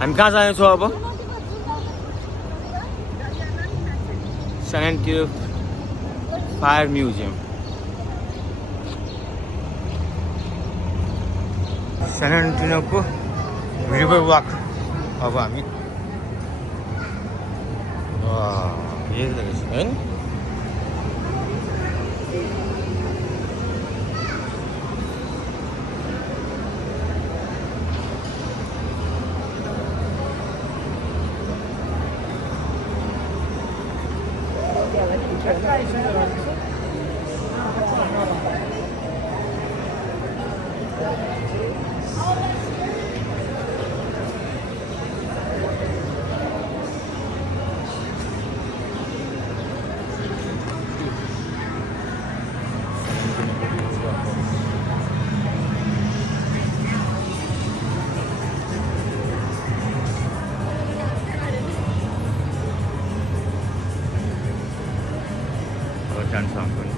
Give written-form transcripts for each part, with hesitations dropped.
हामी कहाँ जानेछौँ अब? सान एन्टोनियो फायर म्युजियम। सान एन्टोनियोको रिभर वाक अब हामी हेर्दो रहेछ होइन। जान्छ पनि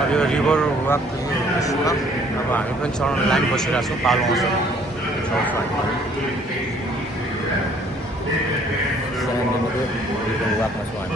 अब यो रिभर वाक यसमा अब हामी पनि चढाउन लाइन बसिरहेको छौँ। पालो आउँछ रिभर वाकमा छौँ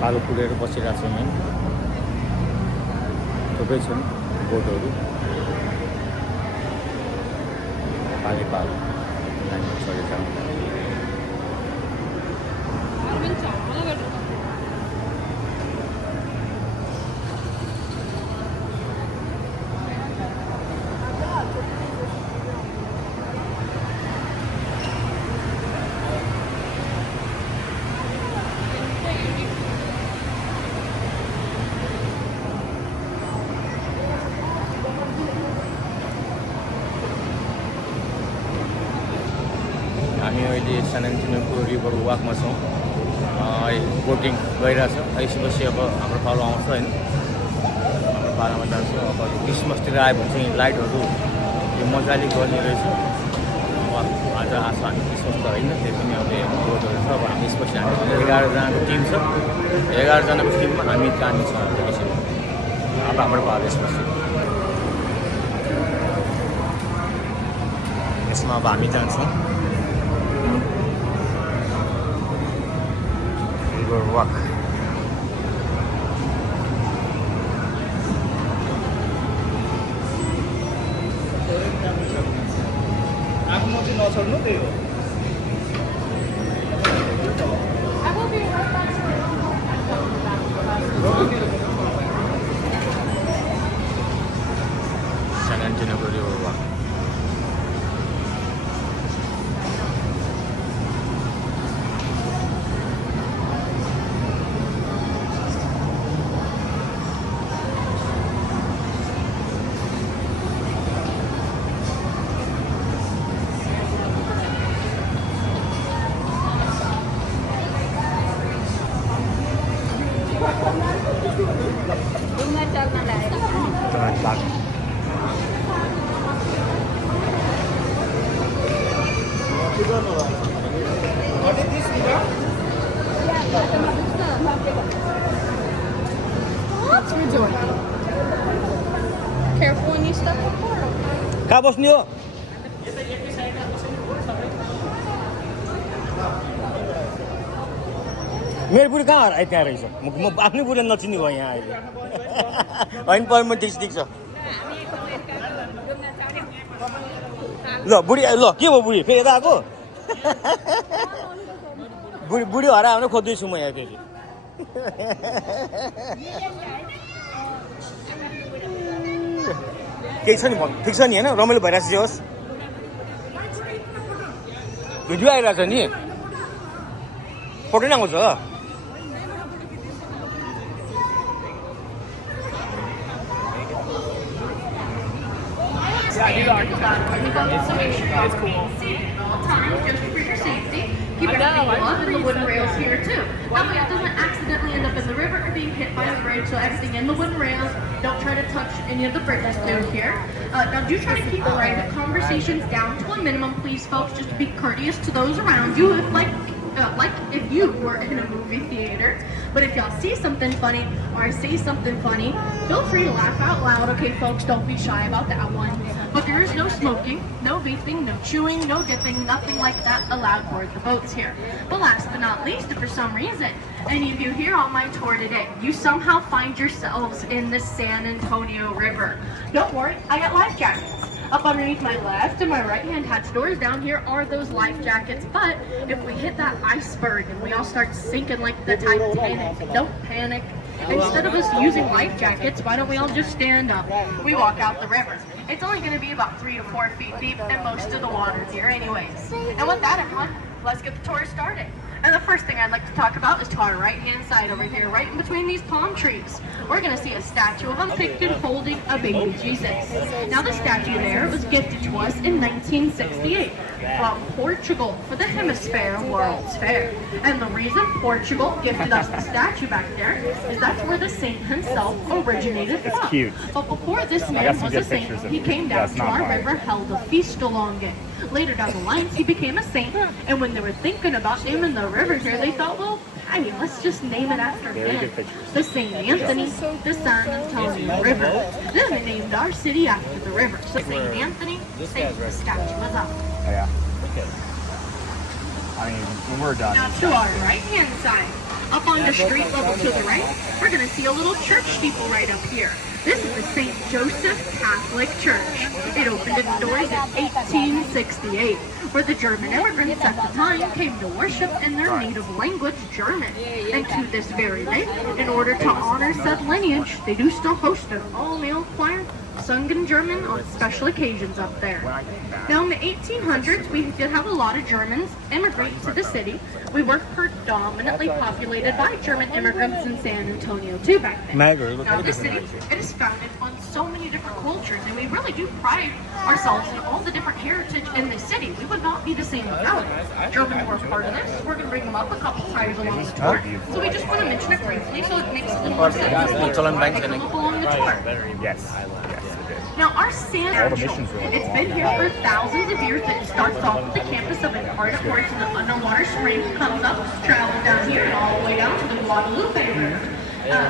पालो पुगेर बसिरहेको छौँ होइन। थुप्रै छन् बोटहरू पालो लाइनमा चढेछ। हामी अहिले सान एन्टोनियोको रिभर वाकमा छौँ। बोटिङ गइरहेछ। यसपछि अब हाम्रो पालो आउँछ होइन। हाम्रो पालामा जान्छ। अब क्रिसमसतिर आयो भने चाहिँ लाइटहरू यो मजाले गर्ने रहेछ। आज हामी क्रिसमस त होइन, त्यही पनि अब बोटहरू छ। अब हामी यसपछि हामी 11जनाको टिम छ। 11जनाको टिममा हामी जानेछौँ यसरी। अब हाम्रो पालो यसपछि यसमा अब हामी जान्छौँ। River walk. आफ्नो चाहिँ नछड्नु त्यही हो। सान एन्टोनियोको river walk. What are you doing? Careful when you step the portal. कहाँ बस्ने हो मेरो बुढी कहाँ हरायो त्यहाँ रहेछ म आफ्नै बुढीलाई नचिन्ने भयो यहाँ अहिले होइन पढ्नु ठिक छ ल बुढी ल के भयो बुढी फेरि यता आएको बुढी हरायो भने खोज्दैछु म यहाँ फेरि केही छ नि ठिक छ नि होइन रमाइलो भइरहेको छ होस् भिडियो आइरहेको छ नि फोटो नै आउँछ Yeah, these are it's cool. Just for your safety, keep everything up in the wooden rails here too. That way it doesn't accidentally end up in the river or being hit by a bridge. So everything in the wooden rails. Don't try to touch any of the bridges through here. Now do try to keep private conversations down to a minimum, please, folks. Just be courteous to those around you. If like if you were in a movie theater. But if y'all see something funny or I say something funny, feel free to laugh out loud, okay, folks? Don't be shy about that one. But there is no smoking, no vaping, no chewing, no dipping, nothing like that allowed aboard the boats here. But last but not least, if for some reason any of you here on my tour today, you somehow find yourselves in the San Antonio River, don't worry, I got life jackets. Up underneath my left and my right hand hatch doors down here are those life jackets. But if we hit that iceberg and we all start sinking like the Titanic, don't panic. Instead of us using life jackets, why don't we all just stand up? We walk out the river. It's only going to be about 3 to 4 feet deep and most of the water here anyways. And with that, everyone, let's get the tour started. And the first thing I'd like to talk about is to our right-hand side over here, right in between these palm trees. We're going to see a statue of him depicted holding a baby Jesus. Now, the statue there was gifted to us in 1968 from Portugal for the Hemisphere World's Fair. And the reason Portugal gifted us the statue back there is that's where the saint himself originated from. It's cute. But before this man was a saint, he came down to our river, held a feast along it. Later down the line, he became a saint, and when they were thinking about naming the river here, they thought, well, hey, let's just name it after him. The St. Anthony, the San Antonio River. Then they named our city after the river. So St. Anthony, Saint, the statue was up. Oh, yeah. I mean, when we're done. Now to our right-hand side, up on the street level to the right, we're going to see a little church steeple right up here. This is the St. Joseph Catholic Church. It opened its doors in 1868, where the German immigrants at the time came to worship in their native language, German. And to this very day, in order to honor said lineage, they do still host an all-male choir sung in German on special occasions up there. Now in the 1800s, we did have a lot of Germans immigrate to the city. We were predominantly populated by German immigrants in San Antonio too back then. Now this city, it is founded on so many different cultures, and we really do pride ourselves in all the different heritage in this city. We would not be the same without it. Germans were a part of this. We're going to bring them up a couple times along the tour. So we just want to mention it briefly so it makes a little more sense as we come along the tour. Yes. Now our San Antonio, it's been here for thousands of years. It starts off at the campus of Incarnate Word to the underwater spring, comes up, travels down here and all the way down to the Guadalupe River.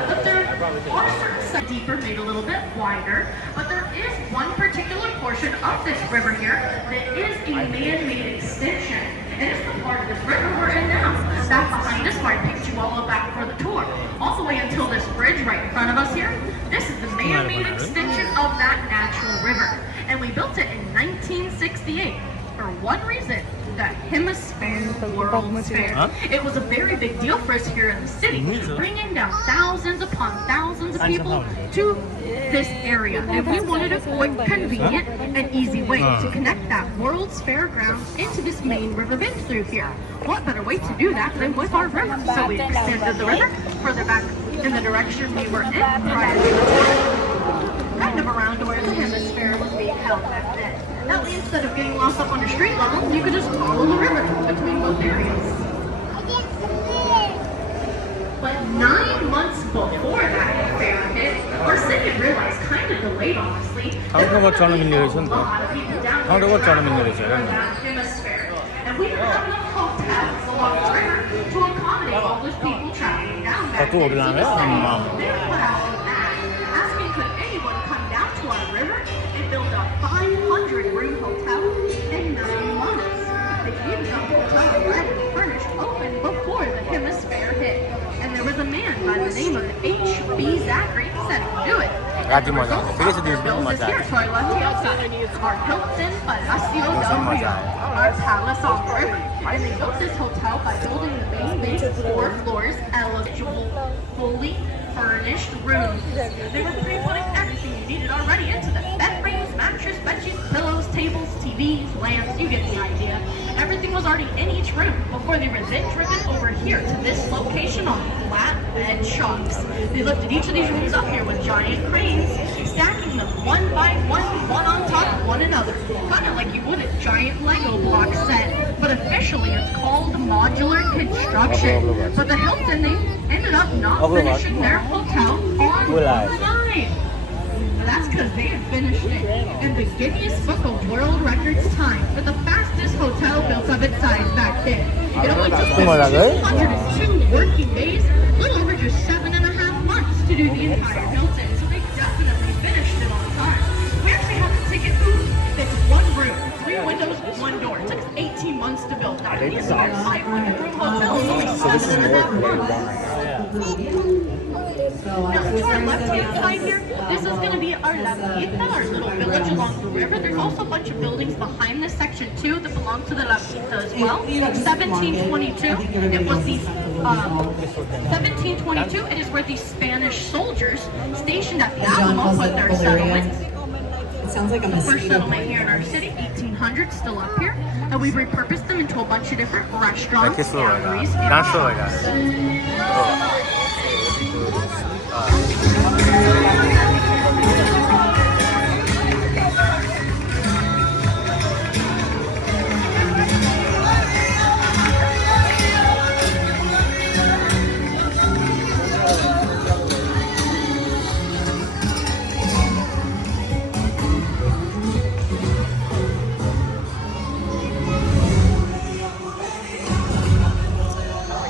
But there are certain sites deeper, made a little bit wider, but there is one particular portion of this river here that is a man-made extension. And it's the part of this river we're in now. Back behind us, where I picked you all back for the tour, all the way until this bridge right in front of us here. This is the man-made extension of that natural river. And we built it in 1968 for one reason: the Hemisphere World's Fair. It was a very big deal for us here in the city, bringing down thousands upon thousands of people to this area. And we wanted a quick, convenient, and easy way to connect that World's Fairgrounds into this main river bend through here. What better way to do that than with our river? So we extended the river further back in the direction we were in prior to the tour, kind of around to where the Hemisphere was being held back then. That way, instead of getting lost up on the street level, you could just follow the river between both areas. But 9 months months before that affair hit, our city realized, kind of delayed honestly, How about China Millionaires? How about China Millionaires? hemisphere. And we didn't have enough hotels along the river to accommodate all those people traveling down back then. So the state put out an ad asking could anyone come down to our river and build a 500-room hotel in 9 months. They needed the hotel ready, furnished, open before the hemisphere hit. And there was a man by the name of H.B. Zachary who said do it. Raji Maza. Figure it is Built this Maza. here, so I left you outside. Our Hilton Palacio del Rio, our palace on the river. And they built this hotel by building the main base 4 floors, eligible, fully furnished rooms. They were pre-putting everything you needed already into the bed frames, mattress, bedsheets, pillows, tables, TVs, lamps, you get the idea. Everything was already in each room before they were then driven over here to this location on flatbed trucks. They lifted each of these rooms up here with giant cranes, stacking them one by one on top of one another, kind of like you would a giant Lego block set. But officially, it's called modular construction. But the Hilton, they ended up not finishing their hotel on time. That's because they had finished it in the Guinness Book of World Records time for the fastest hotel built of its size back then. It only took them 202 working days, a little over just 7.5 months to do the entire Hilton. So they definitely finished it on time. We actually have a ticket booth that's 1 room, 3 windows, 1 door. It took us 18 months to build that. These are 500-room hotels, only 7.5 months. Now, to our left-hand side here, this is going to be our La Villita, our little village along the river. There's also a bunch of buildings behind this section too that belong to the La Villita as well. 1722, it was the 1722. It is where the Spanish soldiers stationed at the Alamo put their settlements. It sounds like a The first settlement here in our city, 1800, still up here, and we've repurposed them into a bunch of different restaurants, galleries, and bars.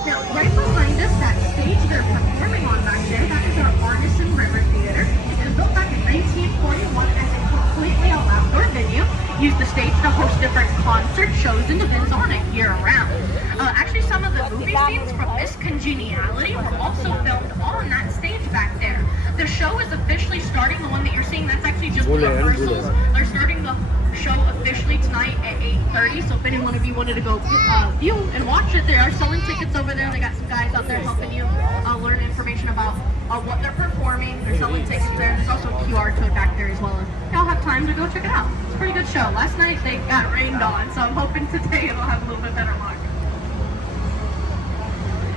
Now, right behind us, that stage they're performing on back there, that is our Artisan River Theater. It was built back in 1941 as a completely all-outdoor venue. Used the stage to host different concerts, shows, and events on it year-round. Actually, some of the movie scenes from Miss Congeniality were also filmed on that stage back there. The show is officially starting. The one that you're seeing, that's actually just the rehearsals. They're starting the show officially tonight at 8:30. So if any one of you wanted to go view and watch it, they are selling tickets over there. They got some guys out there helping you learn information about what they're performing. They're selling tickets there. There's also a QR code back there as well. If y'all have time to go check it out. It's a pretty good show. Last night they got rained on, so I'm hoping today it'll have a little bit better luck.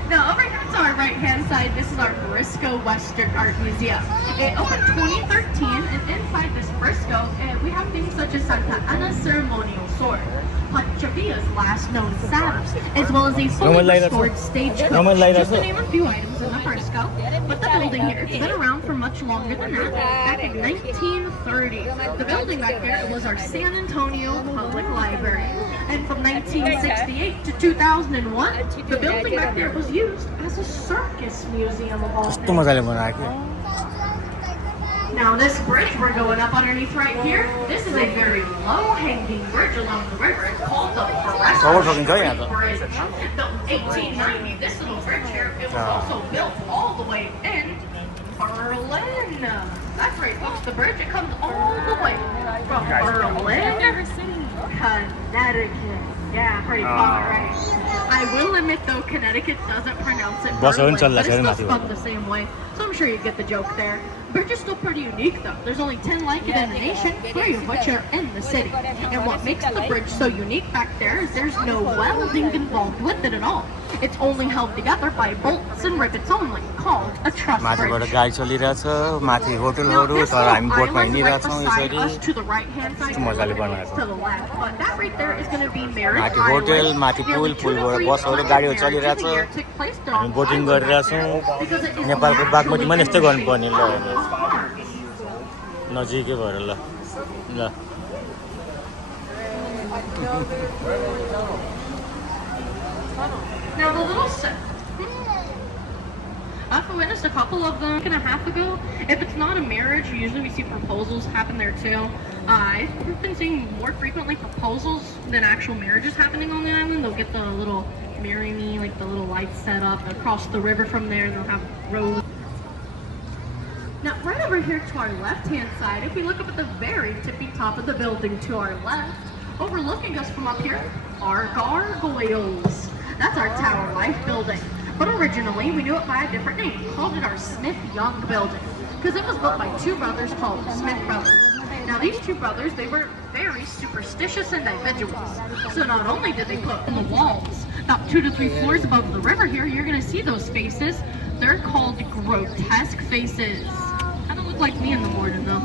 Now, over here to our right-hand side, this is our Briscoe Western Art Museum. It opened 2013, and inside this Briscoe, we have things such as Santa Anna's ceremonial sword, Panchavilla's last known saddles, as well as a fully restored stagecoach. Just to name a few items in the Briscoe. But the building here, it's been around for much longer than that. Back in 1930, the building back there was our San Antonio Public Library. And from 1968 to 2001, the building back there was used as a circus museum of all things. Now this bridge we're going up underneath right here, this is a very low-hanging bridge along the river. It's called the Bridge. Built in 1890, this little bridge here, it was also built all the way in Berlin. That's right, folks, the bridge, it comes all the way from Berlin, Connecticut. Yeah, pretty far, right? I will admit though, Connecticut doesn't pronounce it Berlin, but it's still spelled the same way, so I'm sure you get the joke there. The bridge is still pretty unique though. There's only 10 like it in the nation, 3 of which are in the city. And what makes the bridge so unique back there is there's no welding involved with it at all. It's only held together by bolts and rivets only, called a truss माथिबाट bridge. गाडी चलिरहेछ माथि Now, होटलहरू this तर little हामी बोटमा island हिँडिरहेको right छौँ beside यसरी us to the right-hand side, मजाले बनाएको to the left, but that right there is going to be Marriage माथि Island. होटल माथि Nearly पुल 2 to पुलबाट 3 बसहरू hundred गाडीहरू marriages a चलिरहेछ year take place there हामी on the boating island back गरिरहेछौँ there, because it is नेपालको बागमती पनि यस्तै naturally गर्नुपर्ने ल shaped हेर्नुहोस् farms. नजिकै भएर ल ल Now the little I've witnessed a couple of them a half ago. If it's not a marriage, usually we see proposals happen there too. I've been seeing more frequently proposals than actual marriages happening on the island. They'll get the little marry me, like the little lights set up across the river from there, and they'll have roads. Now, right over here to our left-hand side, if we look up at the very tippy top of the building to our left, overlooking us from up here are gargoyles. That's our Tower Life building. But originally, we knew it by a different name. We called it our Smith-Young building because it was built by two brothers called Smith Brothers. Now, these two brothers, they were very superstitious individuals. So not only did they put on the walls, about 2 to 3 floors above the river here, you're going to see those faces. They're called grotesque faces. Kind of look like me in the morning, though.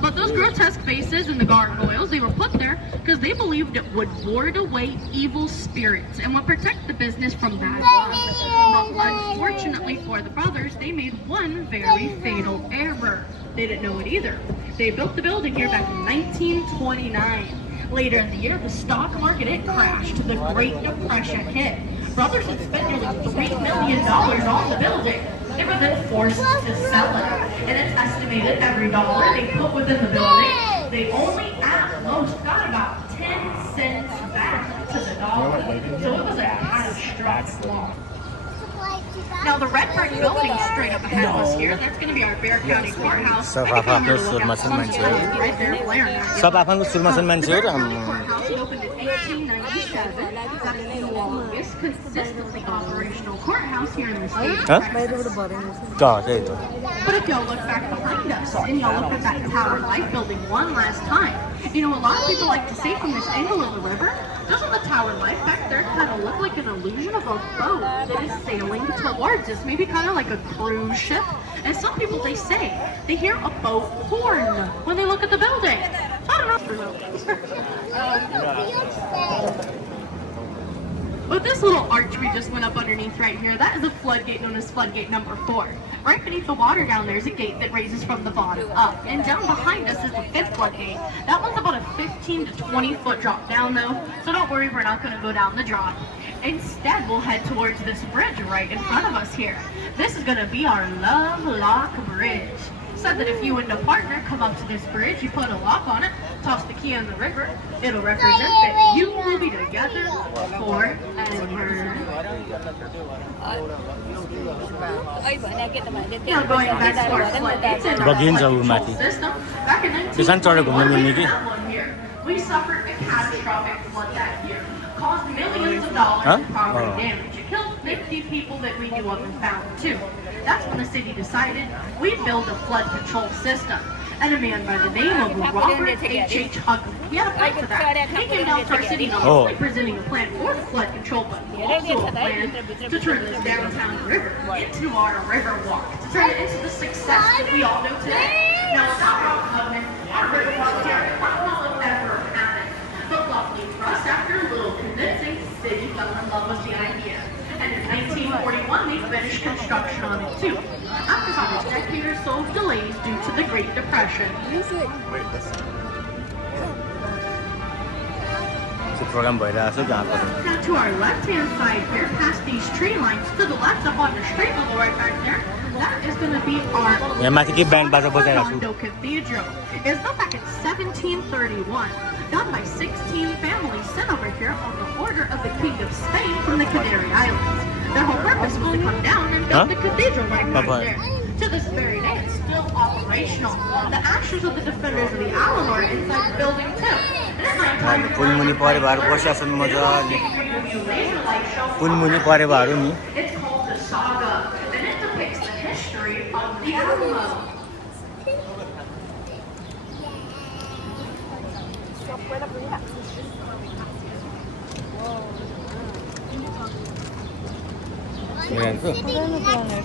But those grotesque faces and the gargoyles, they were put there because they believed it would ward away evil spirits and would protect the business from bad luck. But unfortunately for the brothers, they made one very fatal error. They didn't know it either. They built the building here back in 1929. Later in the year, the stock market, it crashed. The Great Depression hit. Brothers had spent nearly $3 million on the building. They were then forced to sell it. And it's estimated every dollar they put within the building, they only at most got about 10 cents back to the dollar. So it was a catastrophic loss. Now the red brick building straight up ahead of us here, that's going to be our Bexar County Courthouse. सब आफ्नो सुरमा छन् मान्छेहरू Right there, flaring out. सब आफ्नो सुरमा छन् मान्छेहरू Courthouse, it opened in 1897. That's the longest consistently operational courthouse here in the state. त्यही त But if y'all look back behind us and y'all look at that Tower Life building one last time, you know, a lot of people like to say from this angle of the river, doesn't the Tower Life back there kind of look like an illusion of a boat that is sailing towards us? Maybe kind of like a cruise ship? And some people, they say, they hear a boat horn when they look at the building. I don't know. But this little arch we just went up underneath right here, that is a floodgate known as floodgate number 4. Right beneath the water down there is a gate that raises from the bottom up. And down behind us is the 5th floodgate. That one's about a 15 to 20 foot drop down though, so don't worry, we're not going to go down the drop. Instead, we'll head towards this bridge right in front of us here. This is going to be our Love Lock Bridge. Said that if you and a partner come up to this bridge, you put a lock on it, toss the key in the river, it'll represent that you will be together forever. Now going back to our floodgates and our बगिन्छ flood ऊ control माथि system, back in किसान चढेर घुम्न मिल्ने कि 1941, we suffered a catastrophic flood that year, caused millions of dollars in property damage. It killed 50 people that we knew of and found too. That's when the city decided we'd build a flood control system. And a man by the name of Robert H.H. Huggins, he had a plan for that. He came down to our city not only presenting a plan for the flood control, but also a plan to turn this downtown river into our river walk, to turn it into the success that we all know today. Now, without Robert Huggins, our river walk here might not have ever happened. But luckily for us, after a little convincing, the city fell in love with the idea. And in 1941, we finished construction on it too. After about a decade or so of delays due to the Great Depression. Programme भइरहेको छ जहाँ पनि Now to our left-hand side here, past these tree lines, to the left up on the street level right back there, that is going to be our यहाँ माथि के band बाजा बजाइरहेको छु Arredondo Cathedral. It was built back in 1731, done by 16 families sent over here on the order of the King of Spain from the Canary Islands. Their whole purpose was to come down and build the cathedral right back there. To this very day, it's still operational. The ashes of the defenders of the Alamo are inside the building too. And at nighttime, पुलमुनि परेवाहरू बसेका छन् मजाले पुलमुनि परेवाहरू नि it's called the Saga, and it depicts the history of the Alamo.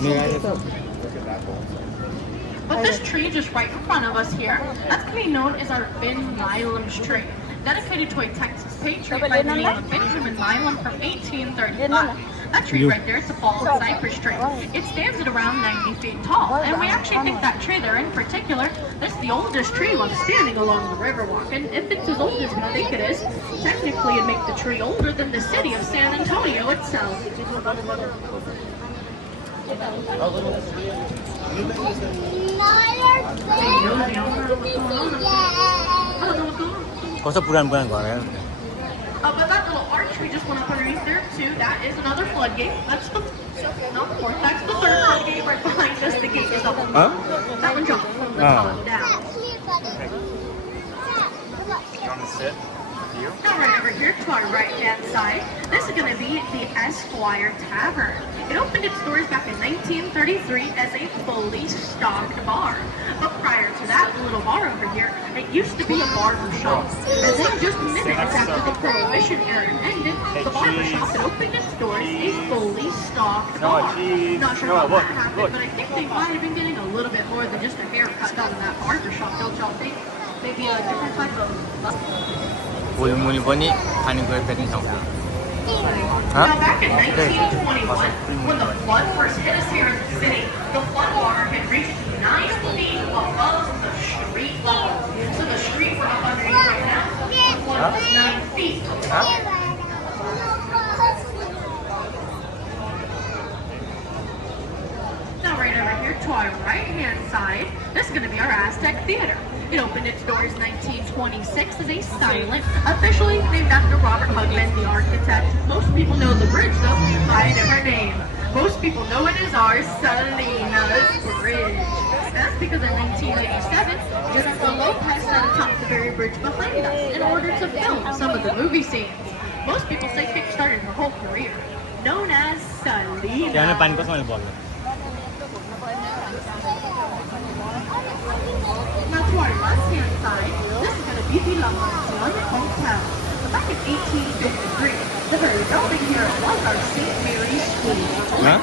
मेरो But this tree just right in front of us here, that's going to be known as our Ben Milam's tree, dedicated to a Texas patriot by the name of Benjamin Milam from 1835. That tree right there is a fallen cypress tree. It stands at around 90 feet tall, and we actually think that tree there in particular, that's the oldest tree left standing along the Riverwalk. And if it's as old as we think it is, technically it'd make the tree older than the city of San Antonio itself. कस्तो पुरानो पुरानो घर है But that little arch we just went up underneath there too, that is another floodgate. That's the fourth. That's the third floodgate right behind us. The gate is up. Huh? That one jumped from the top down. You want to sit? You? Now right over here to our right-hand side, this is going to be the Esquire Tavern. It opened its doors back in 1933 as a fully stocked bar. But prior to that little bar over here, it used to be a barber shop. And then just minutes after the Prohibition era ended, the barber shop had opened its doors a fully stocked bar. Not sure how that happened, but I think they might have been getting a little bit more than just a haircut out of that barber shop, don't y'all think? Maybe a different type of... मुनि पनि खानेकुरा बेच्ने ठाउँ Now back in 1921, when the flood first hit us here in the city, the flood water had reached 9 feet above the street level. So the street we're up underneath right now, the flood was 9 feet. Now right over here to our right-hand side, this is going to be our Aztec Theater. It opened its doors in 1926 as a silent, officially named after Robert Hugman, the architect. Most people know the bridge, though, by a different name. Most people know it as our Salinas Bridge. That's because in 1987, Jennifer Lopez sat atop the very bridge behind us in order to film some of the movie scenes. Most people say kick-started her whole career, known as Salinas. त्यहाँ पानी कसरी बग्यो Now to our left-hand side, this is going to be the La Mansión Hotel. Back in 1853, the very building here was our St. Mary's School. Huh?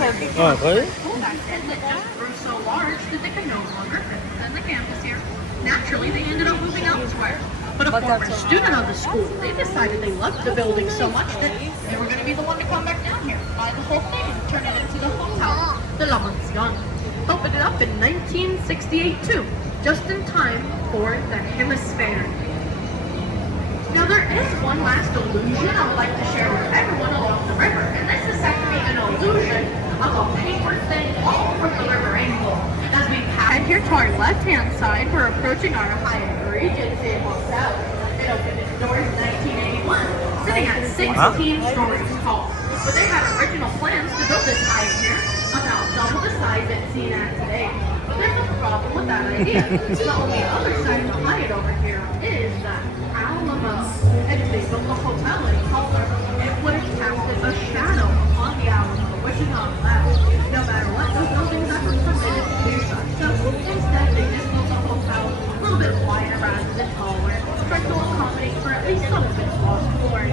खै School back then that just grew so large that they could no longer fit on the campus here. Naturally, they ended up moving elsewhere. But a former student of the school, they decided they loved the building so much that they were going to be the one to come back down here, buy the whole thing, and turn it into the hotel, the La Mansión. Opened it up in 1968 too, just in time for the hemisphere. Now there is one last illusion I would like to share with everyone along the river, and this is said to be an illusion of a paper thin wall from the river angle. As we head here to our left-hand side, we're approaching our Hyatt Regency Hotel. It opened its doors in 1981, sitting at 16 stories tall. But they had original plans to build this Hyatt here about double the size it's seen at today. But there's a problem with that idea. The only other side of the Hyatt over here is the Alamo. And if they built the hotel any taller, it would have casted a shadow on the Alamo, which is not allowed. No matter what, those buildings are permitted to do such. So instead, they just built the hotel a little bit wider rather than taller, trying to accommodate for at least some of its lost glory.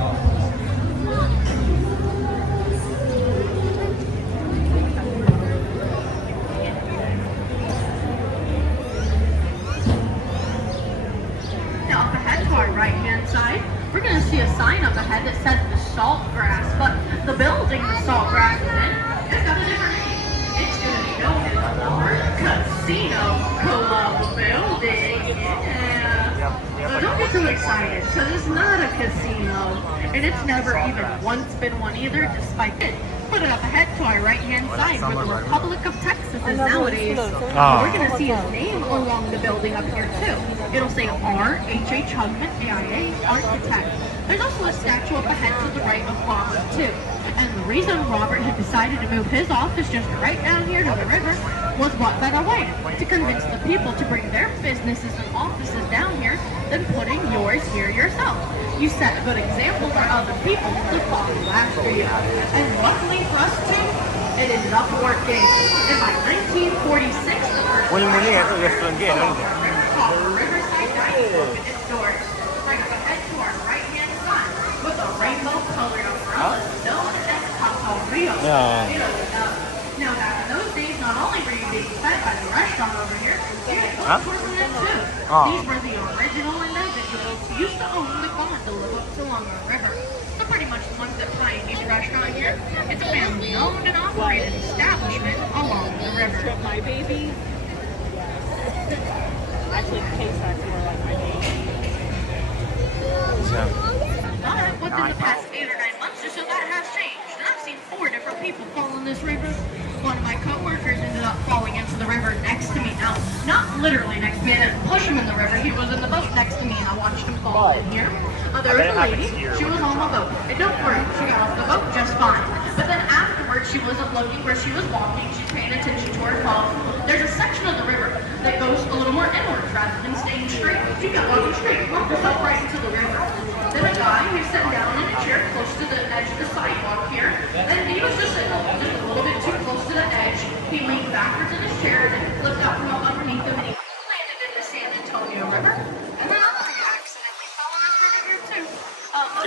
Now up ahead to our right-hand side, we're going to see a sign up ahead that says the Saltgrass, but the building the Saltgrass is in, it's got a different name. It's going to be known as Ford Casino Club Building. Yeah. Well, don't get too excited. So this is not a casino, and it's never even once been one either, despite it. Put it up ahead to our right-hand side where the Republic of Texas is nowadays. We're going to see his name along the building up here too. It'll say R.H.H. Hugman, AIA, Architect. There's also a statue up ahead to the right of Robert too. And the reason Robert had decided to move his office just right down here to the river was what better way to convince the people to bring their businesses and offices down here than putting yours here yourself. You set a good example for other people to follow after you. And luckily for us too, it ended up working. And by 1946, the first Riverside Dining opened its doors. Right up ahead to our right-hand side with a rainbow-colored umbrella known as Papel Rio. Now Now, back in those days, not only were you being fed by the restaurant over here, you had Huh? tours in too. Oh. These were the original individuals who used to own the gondola boats along the river. So pretty much the ones that pioneered the restaurant here, it's a family-owned and operated establishment along the river. My baby. Actually, K-Sax more like my baby. Yeah. But within the past 8 or 9 months or so, that has changed. And I've seen 4 different people fall in this river. One of my coworkers ended up falling into the river next to me. Now, not literally next to me, I didn't push him in the river. He was in the boat next to me, and I watched him fall in here. There was a lady, she was on the boat. And don't worry, she got off the boat just fine. But then afterwards, she wasn't looking where she was walking. She's paying attention to her fall. There's a section of the river that goes a little more inwards rather than staying straight. She got walking straight, walked herself right into the river. Then a guy who's sitting down in a chair close to the edge of the sidewalk here, and he was just sitting just a little bit too close to the edge. He leaned backwards in his chair and flipped out from underneath him, and he landed in the San Antonio River. And then I accidentally fell in this river here too.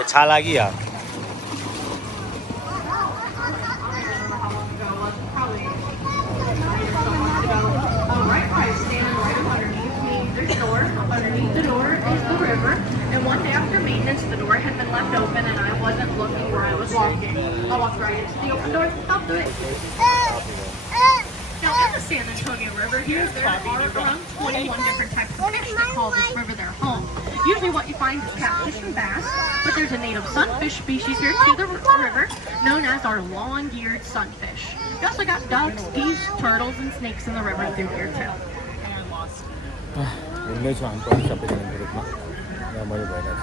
잘 하기야. Underneath the door is the river, and one day after maintenance, the door had been left open, and I wasn't looking where I was walking. I walked right into the open door. I'll do it. Now, in the San Antonio River here, there are around 21 different types of fish that call this river their home. Usually what you find is catfish and bass, but there's a native sunfish species here to the river, known as our long-eared sunfish. We also got ducks, geese, turtles, and snakes in the river through here too. 음료수 안 꺼내서 되는 거구나. 내가 머리 보여야지.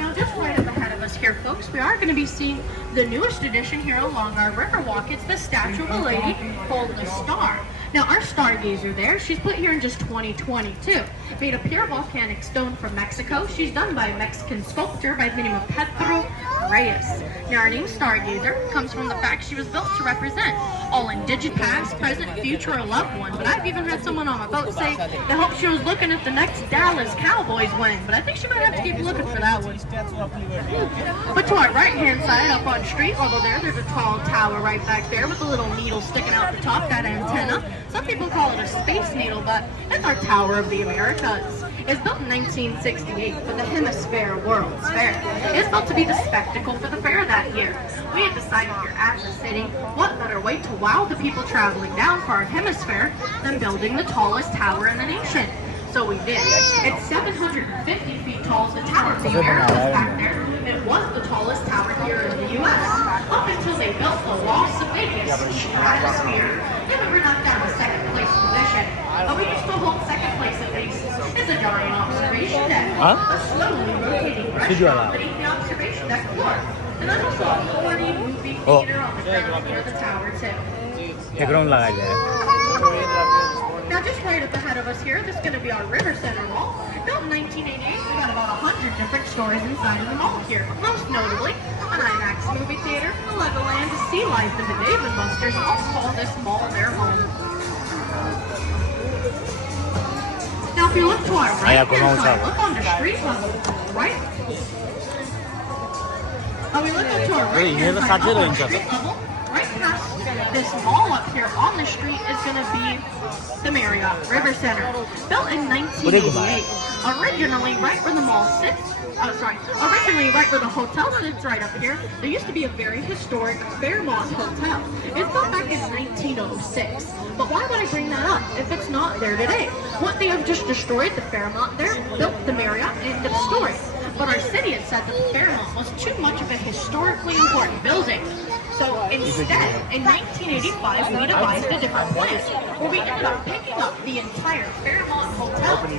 Now, just right up ahead of us here, folks, we are going to be seeing the newest addition here along our river walk. It's the statue of a lady holding a star. Now, our stargazer there, she's put here in just 2022. Made of pure volcanic stone from Mexico. She's done by a Mexican sculptor by the name of Pedro Reyes. Now, our name Stargazer comes from the fact she was built to represent all indigenous past, present, future, or loved one. But I've even had someone on my boat say they hope she was looking at the next Dallas Cowboys win. But I think she might have to keep looking for that one. But to our right-hand side, up on street, although there's a tall tower right back there with a little needle sticking out the top, that antenna. Some people call it a space needle, but it's our Tower of the Americas. It's built in 1968 for the Hemisphere World's Fair. It's built to be the spectacle for the fair that year. We had decided here at the city, what better way to wow the people traveling down for our hemisphere than building the tallest tower in the nation. So we did. It's 750 feet tall, the Tower of the Americas back there. It was the tallest tower here in the U.S. up until they built the Las Vegas Stratosphere. Then we were knocked down to second place position. But we can still hold second place at least. It's a giant observation deck. A slowly rotating restaurant beneath the observation deck floor. And there's also a 40 movie theater on the ground floor of the tower too. 그런 나가야 돼. Now, just right up ahead of us here, this is going to be our River Center Mall. Built in 1988, we got about 100 different stores inside of the mall here. Most notably, an IMAX movie theater, a Legoland, a Sea Life, and the Dave & Buster's all call this mall their home. Now, if you look to our right-hand side, look on the street level, right? We look up to our right-hand side, up on the street level, right past this mall up here on the street is going to be the Marriott River Center. Built in 1988. Originally, right where the mall sits, originally right where the hotel sits right up here, there used to be a very historic Fairmont Hotel. It's built back in 1906. But why would I bring that up if it's not there today? What, they have just destroyed the Fairmont there, built the Marriott, end of story. But our city had said that the Fairmont was too much of a historically important building. So instead, in 1985, we devised a different plan, where we ended up picking up the entire Fairmont Hotel out of the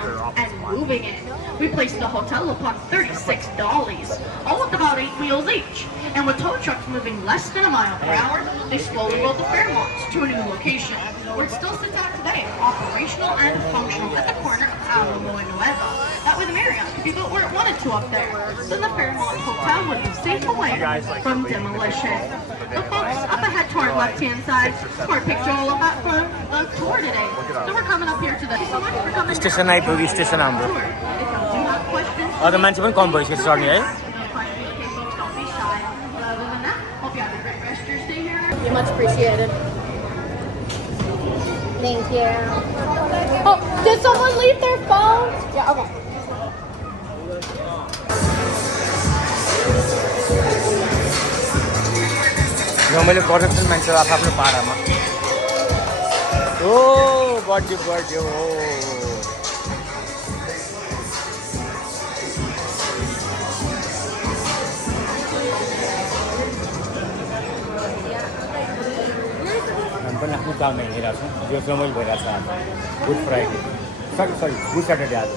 ground and moving it. We placed the hotel upon 36 dollies, all with about 8 wheels each. And with tow trucks moving less than a mile per hour, they slowly rolled the Fairmont to a new location, where it still sits out today, operational and functional at the corner of Alamo and Nueva. That way the Marriott could be built where it wanted to up there. Then the Fairmont Hotel would be safe away from demolition. So folks, up ahead to our left-hand side, our picture all of that from a tour today. So we're coming up here to the... Thank you so much for coming. 스테이션 아이브기 스테이션 안 보여. If you do have questions... 어떤 만지면 건 보이시겠어, 저기? Okay, folks, don't be shy. But other than that, hope you have a great rest of your stay here. You're much appreciated. Thank you. Oh, did someone leave their phone? Yeah, okay. यो मैले person मान्छे आफ्नो पाडामा ओ birthday हो हामी पनि आफ्नो काममा हिँडिरहेको छौँ जो रमाइलो भइरहेको छ आज गुड फ्राइडे सरी गुड स्याटरडे आज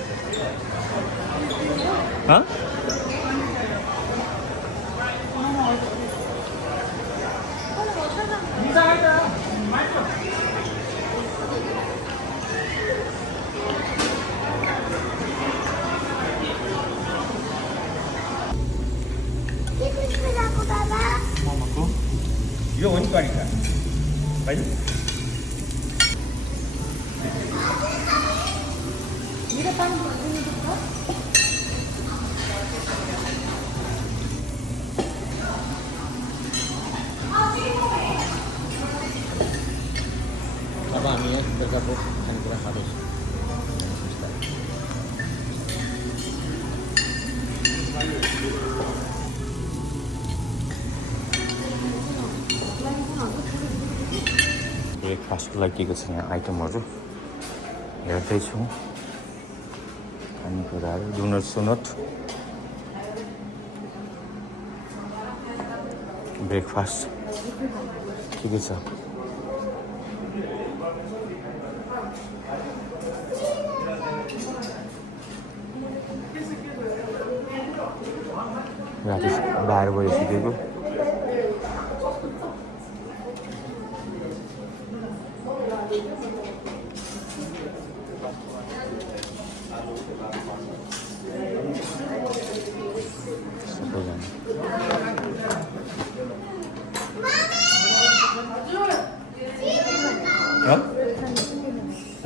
यो हो नि कनिका होइन अब हामी यहाँ बेलुकाको खानेकुरा खाँदैछौँ ब्रेकफास्टको लागि के छ यहाँ आइटमहरू हेर्दैछौँ खानेकुराहरू डोनट सोनट ब्रेकफास्ट के छ राति 12 बजिसकेको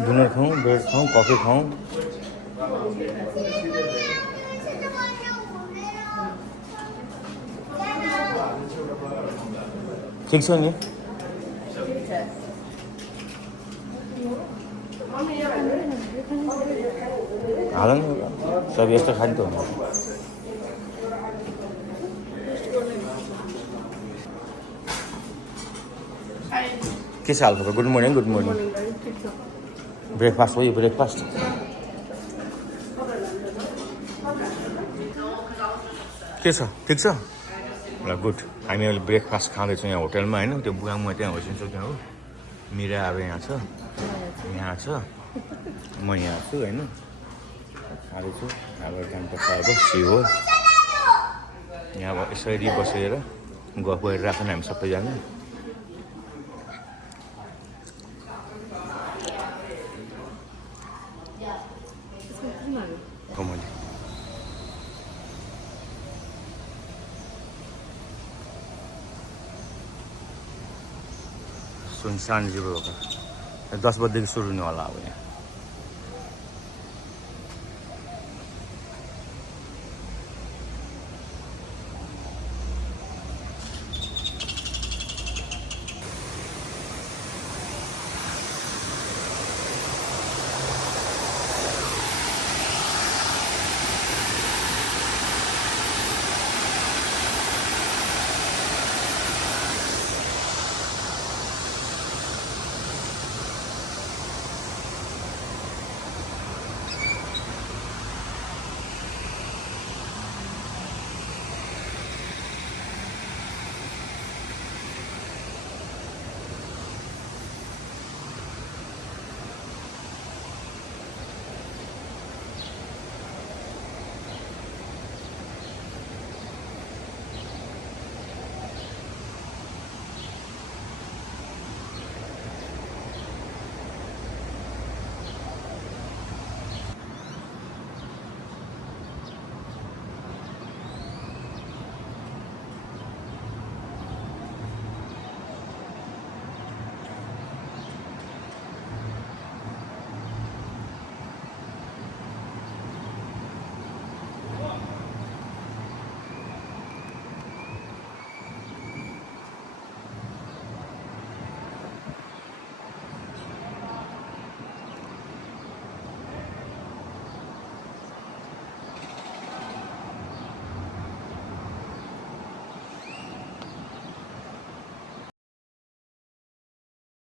डिनर खाऊँ ब्रेड खाऊँ कफी खाऊँ ठिक छ नि हाल न सब यस्तो खाने त हो के छ हाल गुड मर्निङ ब्रेकफास्ट हो यो ब्रेकफास्ट के छ ठिक छ ल गुड हामी अहिले ब्रेकफास्ट खाँदैछौँ यहाँ होटलमा होइन त्यो बुगाङमा त्यहाँ होइसिन्छौँ त्यहाँ हो मिरा अब यहाँ छ म यहाँ छु होइन खाँदैछु अब जानुपर्छ अब सियो यहाँ अब यसरी बसेर गफ गरिरहेको हामी सबैजना कमले सुनसान जीव 10 बजेदेखि सुरु हुने होला अब यहाँ